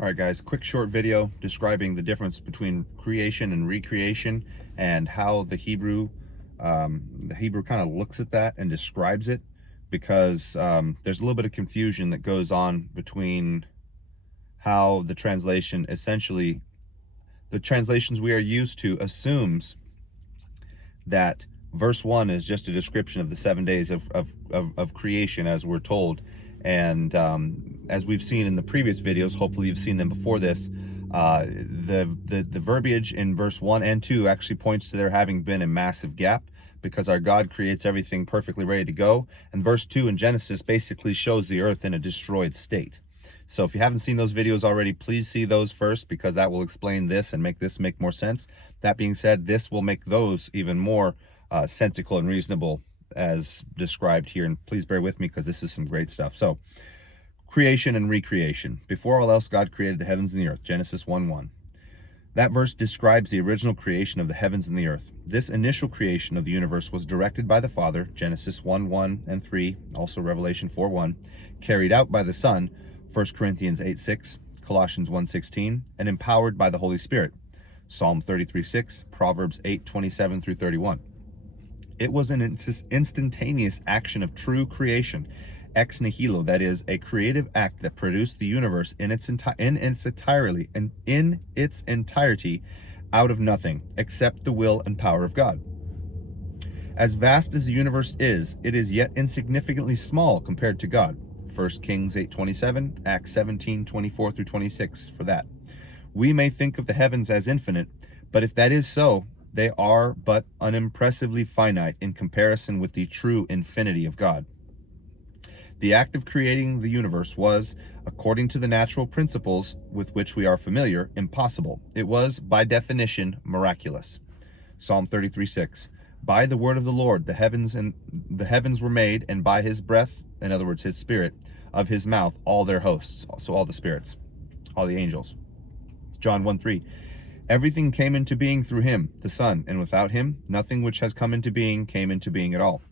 All right, guys, quick short video describing the difference between creation and recreation and how the Hebrew kind of looks at that and describes it, because there's a little bit of confusion that goes on between how the translation, essentially, the translations we are used to assumes that verse 1 is just a description of the 7 days of creation, as we're told. And as we've seen in the previous videos, hopefully you've seen them before this, the verbiage in verse 1 and 2 actually points to there having been a massive gap, because our God creates everything perfectly ready to go. And verse 2 in Genesis basically shows the earth in a destroyed state. So if you haven't seen those videos already, please see those first, because that will explain this and make this make more sense. That being said, this will make those even more sensical and reasonable as described here. And please bear with me, because this is some great stuff. So, creation and recreation. Before all else, God created the heavens and the earth. Genesis 1:1. That verse describes the original creation of the heavens and the earth. This initial creation of the universe was directed by the Father, Genesis 1:1 and 3, also Revelation 4:1, carried out by the Son, 1 Corinthians 8:6, Colossians 1:16, and empowered by the Holy Spirit, Psalm 33:6, Proverbs 8:27 through 31. It was an instantaneous action of true creation, ex nihilo, that is, a creative act that produced the universe in its entirety out of nothing, except the will and power of God. As vast as the universe is, it is yet insignificantly small compared to God. 1 Kings 8:27, Acts 17:24 through 26 for that. We may think of the heavens as infinite, but if that is so, they are but unimpressively finite in comparison with the true infinity of God. The act of creating the universe was, according to the natural principles with which we are familiar, impossible. It was, by definition, miraculous. Psalm 33:6. By the word of the Lord the heavens were made, and by his breath, in other words, his spirit, of his mouth, all their hosts, so all the spirits, all the angels. John 1:3. Everything came into being through him, the Son, and without him, nothing which has come into being came into being at all.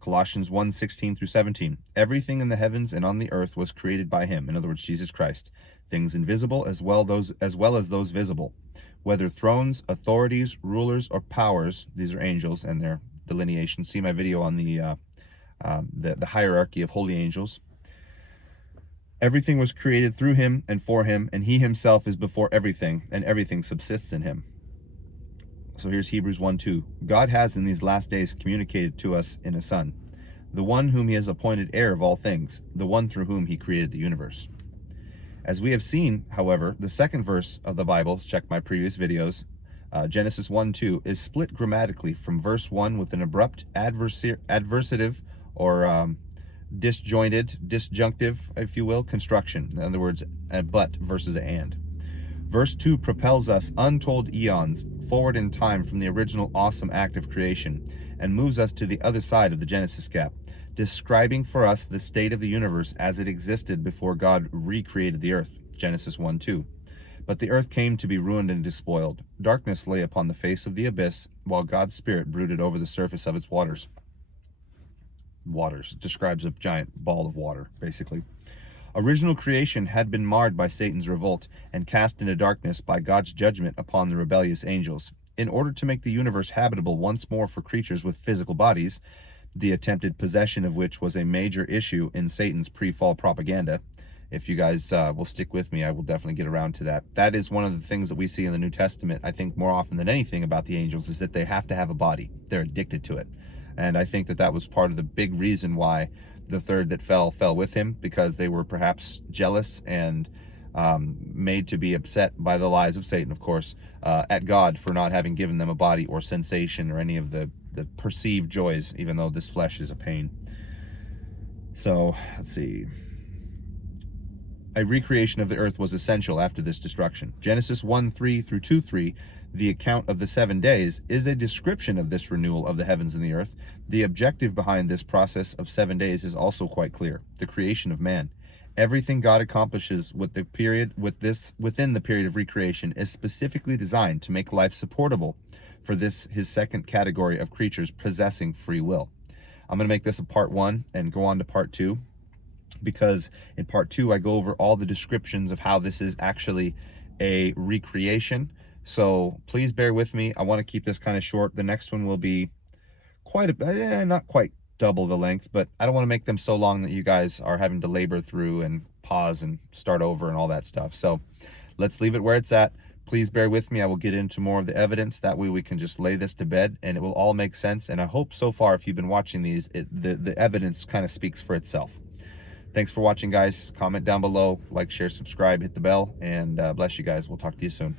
Colossians 1:16 through 17. Everything in the heavens and on the earth was created by him, in other words, Jesus Christ, things invisible as well as those visible, whether thrones, authorities, rulers, or powers. These are angels and their delineation. See my video on the hierarchy of holy angels. Everything was created through him and for him, and he himself is before everything, and everything subsists in him. So here's Hebrews 1:2. God has in these last days communicated to us in a Son, the one whom he has appointed heir of all things, the one through whom he created the universe. As we have seen, however, the second verse of the Bible, check my previous videos, Genesis 1:2, is split grammatically from verse 1 with an abrupt adversative or disjunctive, if you will, construction. In other words, a but versus a and. Verse 2 propels us untold eons forward in time from the original awesome act of creation and moves us to the other side of the Genesis gap, describing for us the state of the universe as it existed before God recreated the earth, Genesis 1:2. But the earth came to be ruined and despoiled. Darkness lay upon the face of the abyss, while God's Spirit brooded over the surface of its waters. Waters describes a giant ball of water, basically. Original creation had been marred by Satan's revolt and cast into darkness by God's judgment upon the rebellious angels. In order to make the universe habitable once more for creatures with physical bodies, the attempted possession of which was a major issue in Satan's pre-fall propaganda. If you guys will stick with me, I will definitely get around to that. That is one of the things that we see in the New Testament, I think more often than anything about the angels, is that they have to have a body. They're addicted to it. And I think that that was part of the big reason why the third that fell with him, because they were perhaps jealous and made to be upset by the lies of Satan, of course, at God for not having given them a body or sensation or any of the perceived joys, even though this flesh is a pain. So, let's see. A recreation of the earth was essential after this destruction. Genesis 1:3 through 2:3, the account of the 7 days, is a description of this renewal of the heavens and the earth. The objective behind this process of 7 days is also quite clear: the creation of man. Everything God accomplishes within the period of recreation is specifically designed to make life supportable for this, his second category of creatures possessing free will. I'm going to make this a part 1 and go on to part 2. because in part 2 I go over all the descriptions of how this is actually a recreation. So please bear with me. I want to keep this kind of short. The next one will be quite a not quite double the length, but I don't want to make them so long that you guys are having to labor through and pause and start over and all that stuff. So let's leave it where it's at. Please bear with me. I will get into more of the evidence. That way we can just lay this to bed and it will all make sense. And I hope so far, if you've been watching these, the evidence kind of speaks for itself. Thanks for watching, guys. Comment down below, like, share, subscribe, hit the bell, and bless you guys. We'll talk to you soon.